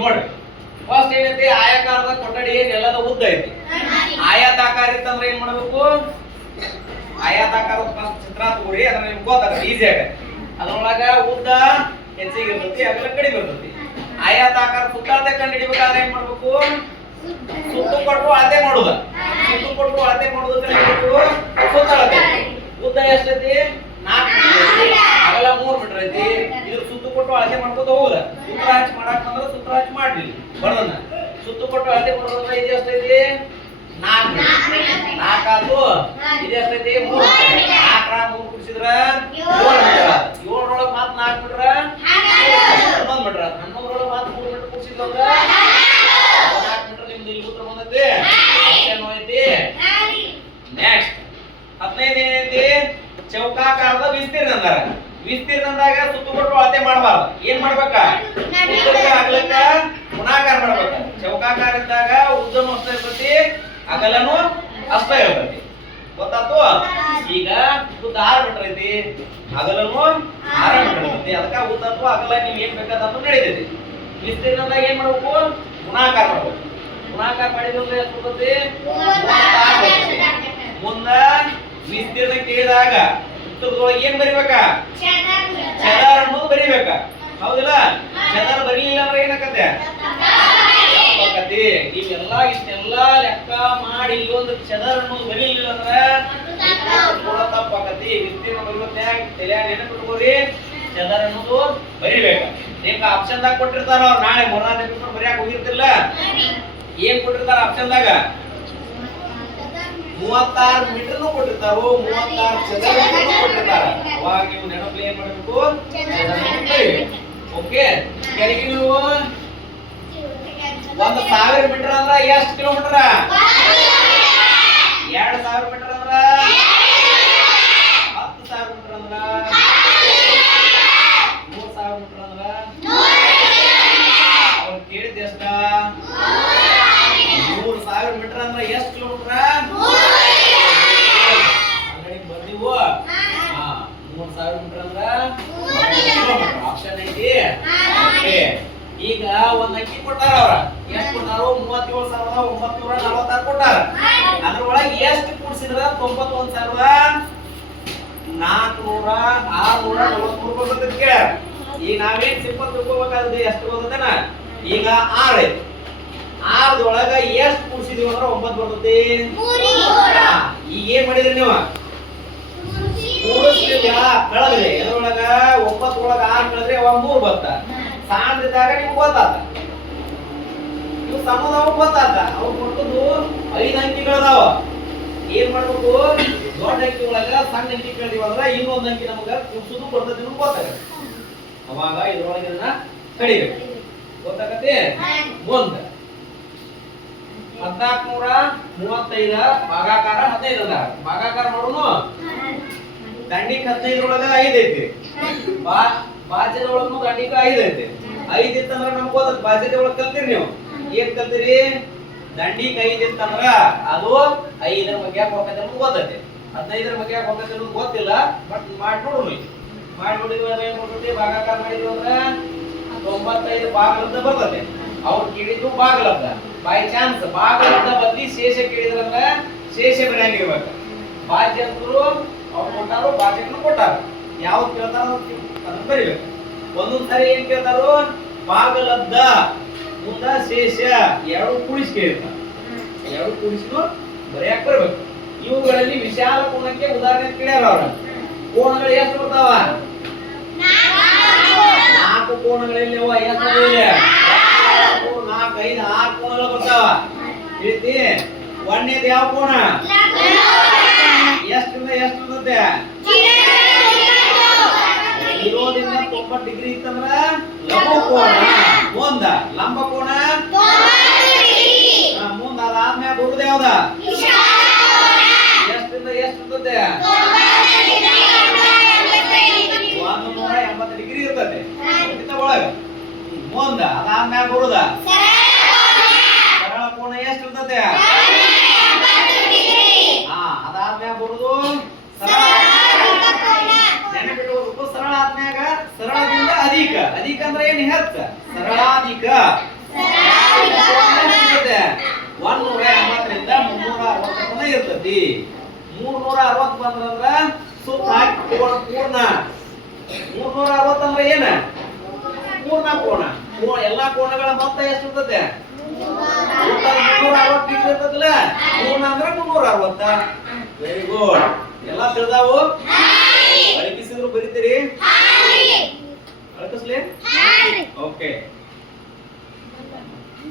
ನೋಡ್ರಿ ಫಸ್ಟ್ ಏನೈತಿ ಆಯಾಕಾರದ ಕೊಠಡಿ ನೆಲದ ಉದ್ದ ಐತಿ. ಆಯತಾಕಾರ ಇತ್ತಂದ್ರೆ ಏನ್ ಮಾಡ್ಬೇಕು? ಆಯತಾಕಾರದ ಚಿತ್ರ ತಗೋರಿ, ಅದ್ರ ನಿಮ್ಗೆ ಗೊತ್ತಾಗತ್ತೆ, ಈಸಿ ಆಗತ್ತೆ. ಅದ್ರೊಳಗ ಉದ್ದ ಹೆಚ್ಚಿಗೆ ಇರ್ತೈತಿ, ಅಗಲ ಕಡಿಮೆ ಇರ್ತೈತಿ. ಆಯತಾಕಾರ ಸುತ್ತಾಳತೆ ಕಂಡು ಹಿಡಿಬೇಕಾದ್ರೆ ಏನ್ ಮಾಡ್ಬೇಕು? ಸುತ್ತು ಕೊಟ್ಟು ಅಳತೆ ಮಾಡುದ. ಸುತ್ತು ಕೊಟ್ಟು ಅಳತೆ ಮಾಡುದಕ್ಕೆ ಸುತ್ತಾಳತೆ ಉದ್ದ ಎಷ್ಟೈತಿ? 4 ಮೀಟರ್, ಅಗಲ 3 ಮೀಟರ್ ಐತಿ. ಇದ್ರ ಸುತ್ತು ಕೊಟ್ಟು ಅಳತೆ ಮಾಡ್ಕೋತ ಹೋಗುದ. ಸೂತ್ರ ಹಚ್ಚಿ ಮಾಡಕ್ ಬಂದ್ರೆ ಸೂತ್ರ ಹಚ್ಚಿ ಮಾಡ್ಲಿ ಬರ್ದನ್ನ. ಸುತ್ತು ಕೊಟ್ಟು ಅಳತೆ ಮಾಡೋದ್ರ ಇದು ಎಷ್ಟೈತಿ? 4 ಮೀಟರ್. 4 ಆತು. ಇದು ಎಷ್ಟೈತಿ? 3 ಮೀಟರ್. 4 3 ಕೂಡಿಸಿದ್ರ 7 ಮೀಟರ್. 7 ಒಳಗೆ ಮಾತ್ರ 4 ಮೀಟರ್ 11 ಮೀಟರ್. 11 ಒಳಗೆ ಮಾತ್ರ 3 ಮೀಟರ್ ಕೂಡಿಸಿದ್ರ 14 ಮೀಟರ್. ನಿಮ್ದು ಇಲ್ಲಿ ಉತ್ತರ ಬಂದೈತಿ. ಆಪ್ಷನ್ ಐತಿ. ನೆಕ್ಸ್ಟ್ 15 ಏನೈತಿ? ಚೌಕಾಕಾರದ ವಿಸ್ತೀರ್ಣ ಅಂದಾರ. ವಿಸ್ತೀರ್ಣ ಅಂದಾಗ ಸುತ್ತು ಕೊಟ್ಟು ಅಳತೆ ಮಾಡಬಾರ್ದು. ಏನ್ ಮಾಡ್ಬೇಕ? ಉದ್ದಕ್ಕ ಅಗಲಕ್ಕ ಗುಣಾಕಾರ ಮಾಡ್ಬೇಕ. ಚೌಕಾಕಾರ ಇದ್ದಾಗ ಉದ್ದನು ಅಷ್ಟೇ ಇರ್ತೈತಿ, ಅಗಲನು ಅಷ್ಟೇ ಇರ್ತೈತಿ. ಗೊತ್ತಾತು? ಈಗ ಉದ್ದ 6 ಮೀಟರ್ ಐತಿ, ಅಗಲನು 6 ಮೀಟರ್ ಇರ್ತೈತಿ. ಅದಕ್ಕ ಉದ್ದಕ್ಕೂ ಅಗಲ ನೀವ್ ಏನ್ ಬೇಕಾದಂತ ನಡೀತೈತಿ. ವಿಸ್ತೀರ್ಣದಾಗ ಏನ್ ಮಾಡ್ಬೇಕು? ಗುಣಾಕಾರ ಮಾಡ್ಬೇಕು. ಗುಣಾಕಾರ ಮಾಡಿದ್ರೆ ಎಷ್ಟು ಬರ್ತೈತಿ? 36 ಮುಂದ ವಿಸ್ತೀರ್ಣ ಕೇಳಿದಾಗ ಉತ್ತರದೊಳಗೆ ಏನ್ ಬರಿಬೇಕ? ಚದರ ಅನ್ನೋದು ಬರಿಬೇಕ. ಹೌದಿಲ್ಲ? ಚದರ ಬರೀಲಿಲ್ಲ ಅಂದ್ರೆ ಏನಾಗತ್ತೆ? ನೀವೆಲ್ಲ ಇಷ್ಟೆಲ್ಲಾ ಲೆಕ್ಕ ಮಾಡಿ ಒಂದು ಚದರ ಅನ್ನೋದು ಬರೀಲಿಲ್ಲ ಅಂದ್ರೆ ತಪ್ಪಾಕತಿ. ವಿಸ್ತೀರ್ಣ ಬರೆಯುವಾಗ ತಲೆಯಾಗ ನೆನಪಿಟ್ಕೋರಿ, ಚದರ ಅನ್ನೋದು ಬರಿಬೇಕ. ನಿಮ್ಗೆ ಆಪ್ಷನ್ದಾಗ ಕೊಟ್ಟಿರ್ತಾರ ಅವ್ರು. ನಾಳೆ 3ನೇ ಪೇಪರ್ ಬರೆಯಾಕ ಹೋಗಿರ್ತಿಲ್ಲ, ಏನ್ ಕೊಟ್ಟಿರ್ತಾರ ಆಪ್ಷನ್ದಾಗ? 36 ಮೀಟರ್ನು ಕೊಟ್ಟಿರ್ತಾರೋ, 36 ಚದರ ಮೀಟರ್ನು ಕೊಟ್ಟಿರ್ತಾರ. ಅವಾಗ ನೀವು ನೆನಪಲ್ಲಿ ಏನ್ ಮಾಡಬೇಕು? ಓಕೆ. ಕೆಳಗೆ ನೀವು 1000 ಮೀಟರ್ ಅಂದ್ರ ಎಷ್ಟು ಕಿಲೋಮೀಟರ್? 2000 ಮೀಟರ್ ಅಂದ್ರ 10,000 ಮೀಟರ್ ಅಂದ್ರ 3000 ಮೀಟರ್ ಅಂದ್ರ ಅವ್ರು ಕೇಳಿದ ಎಷ್ಟ? 3000 ಮೀಟರ್ ಅಂದ್ರ ಎಷ್ಟು ಕಿಲೋಮೀಟರ್? ಬರ್ದೀವು. 3000 ಮೀಟರ್ ಅಂದ್ರ ಕಿಲೋಮೀಟರ್. ಆಪ್ಷನ್ ಐತಿ. ಓಕೆ. ಈಗ ಒಂದ್ ಅಂಕಿ ಕೊಟ್ಟಾರ ಅವ್ರ. ಎಷ್ಟು ಕೊಟ್ಟಾರು? 37,946 ಕೊಟ್ಟಾರ. ಅದ್ರೊಳಗೆ ಎಷ್ಟು ಕೂಡಿಸಿದ್ರ 91,643 ಬರ್ತೈತಿ ಕೇಳ್ಯಾರ. ಈಗ ನಾವೇನ್ ಸಿಂಪಲ್ ತಿಳ್ಕೊಬೇಕಾದ್ರೆ ಎಷ್ಟು ಬರ್ತೈತನ? ಈಗ 6 ಐತಿ. 6 ಎಷ್ಟು ಕೂಡಿಸಿದೀವಿ ಅಂದ್ರೆ 9 ಬರ್ತೈತಿ. ಈಗ ಏನ್ ಮಾಡಿದ್ರಿ ನೀವು? ಕೂಡಿಸ್ಲಿಲ್ಲ, ಕಳೆದ್ರಿ. ಎದ್ರೊಳಗ 9 ಒಳಗ 6 ಕಳೆದ್ರೆ ಅವಾಗ 3 ಬತ್ತ. ಸಾಂದ್ರಿದಾಗ ನಿಮ್ಗೆ ಗೊತ್ತಾತ. ನೀವು ಸಮದವ ಗೊತ್ತಾತ. ಅವ್ ಕೊಟ್ಟದ್ದು 5 ಅಂಕಿಗಳದಾವ. ಏನ್ ಮಾಡ್ಬೇಕು? ದೊಡ್ಡ ಅಂಕಿ ಒಳಗ ಸಣ್ಣ ಅಂಕಿ ಕೇಳಿದೀವಿ ಅಂದ್ರೆ ಇನ್ನೊಂದು ಅಂಕಿ ನಮಗ ಕೂಡ್ಸುದು ಬರ್ತೈತಿ ಗೊತ್ತಾಗತ್ತೆ. ಅವಾಗ ಇದ್ರೊಳಗಿನ ಕಡಿಬೇಕು. ಗೊತ್ತಾಗತ್ತೆ? ಮುಂದ 1435 ಭಾಗಾಕಾರ 15 ಅದ. ಭಾಗಾಕಾರ ಮಾಡೋಣ. ದಂಡಿಕ 15 ಒಳಗ 5 ಐತಿ. ಬಾಜ್ಯದ ಒಳಗೂ ದಂಡಿಕ 5 ಐತಿ. 5 ಇತ್ತಂದ್ರ ನಮ್ಗೆ ಗೊತ್ತೈತಿ. ಬಾಜ್ಯದ ಒಳಗ ಕಲ್ತಿರಿ ನೀವು. ಏನ್ ಕಲ್ತಿರಿ? ದಂಡಿಕ 5 ಇತ್ತಂದ್ರ ಅದು 5ರ ಬಗ್ಗೆ ಯಾಕೆ ಹೋಗತ್ತೆ ಅನ್ನೋದು ಗೊತ್ತೈತಿ. 15ರ ಬಗ್ಗೆ ಯಾಕೆ ಹೋಗತ್ತೆ ಅನ್ನೋದು ಗೊತ್ತಿಲ್ಲ, ಬಟ್ ಮಾಡಿ ನೋಡ್ರಿ. ಮಾಡಿ ನೋಡಿದ್ವಿ ಅಂದ್ರೆ ಏನ್ ಮಾಡ್ತೀವಿ? ಭಾಗಾಕಾರ ಮಾಡಿದ್ವಿ ಅಂದ್ರೆ 95 ಭಾಗಲಬ್ಧ ಬರ್ತದೆ. ಅವ್ರು ಕೇಳಿದ್ರು ಭಾಗಲಬ್ಧ. ಬೈ ಚಾನ್ಸ್ ಭಾಗಲಬ್ಧ ಬದ್ಲಿ ಶೇಷ ಕೇಳಿದ್ರಂದ್ರ ಶೇಷ ಬರೆಯಂಗಿರ್ಬೇಕು. ಬಾಜ್ಯ ಅಂತರು ಅವ್ರು ಕೊಟ್ಟಾರು, ಬಾಜ್ಯಕ್ಕೂ ಕೊಟ್ಟಾರ. ಯಾವ್ದು ಕೇಳ್ತಾರ ಅದನ್ನ ಬರಿಬೇಕು. ಒಂದೊಂದ್ ಸಾರಿ ಏನ್ ಕೇಳ್ತಾರು? ಭಾಗಲಬ್ಧ ಮುಂದ ಶೇಷ ಎರಡು ಕೂಡಿಸಿ ಕೇಳಿರ್ತಾರ. ಎರಡು ಕೂಡಿಸಿನು ಬರೆಯಾಕ ಬರ್ಬೇಕು. ಇವುಗಳಲ್ಲಿ ವಿಶಾಲ ಕೋನಕ್ಕೆ ಉದಾಹರಣೆ ಕೇಳ್ಯಾರ ಅವ್ರ. ಕೋನಗಳು ಎಷ್ಟು ಬರ್ತಾವ? 4 ಕೋನಗಳಲ್ಲಿ ಎಷ್ಟು? 4, 5, 6 ಕೋನಗಳು ಬರ್ತಾವ. ಹೇಳ್ತಿ? ಒಂದನೇದು ಯಾವ ಕೋನ? ಎಷ್ಟರಿಂದ ಎಷ್ಟು ಇರ್ತದೆ? 0 ದಿಂದ 90 ಡಿಗ್ರಿ ಇತ್ತಂದ್ರ ಲಂಬ ಕೋನ. ಮುಂದ ಲಂಬ ಕೋನ ಮುಂದ ಅದಾದ್ಮೇಲೆ ಬರುದು ಯಾವ್ದ? ಎಷ್ಟರಿಂದ ಎಷ್ಟು ಇರ್ತದೆ? 180 ಡಿಗ್ರಿ ಇರ್ತದೆ ಒಳಗ. ಮುಂದ ಅದಾದ್ಮೇಲೆ ಬರುದ ಸರಳ ಕೋನ ಎಷ್ಟು ಇರ್ತದೆ? ಅದಾದ್ಮೇಲೆ ಬರುದು ಸರಳ. ನೆನಪಿಟ್ಟು ಸರಳ ಆದ್ಮ್ಯಾಗ ಸರಳದಿಂದ ಅಧಿಕ. ಅಧಿಕ ಅಂದ್ರೆ ಏನ್? ಹೆಚ್ಚ. ಸರಳಾಧಿಕ. ಬರ್ತತಿ. 360 ಬಂದ್ರಂದ್ರ ಸುತ್ತ ಹಾಕಿ ಪೂರ್ಣ. 360 ಅಂದ್ರೆ ಏನ? ಪೂರ್ಣ ಕೋಣ. ಎಲ್ಲಾ ಕೋಣಗಳ ಮೊತ್ತ ಎಷ್ಟು ಇರ್ತದೆ? 360 ಡಿಗ್ರಿ ಇರ್ತದಲ್ಲ. ಪೂರ್ಣ ಅಂದ್ರೆ 360. Very good. ಎಲ್ಲಾ ತಿಳಿದಾವು? ಅಳಕಿಸಿದ್ರು ಬರೀತೀರಿ? ಅಳಕಿಸ್ಲಿ? ಓಕೆ.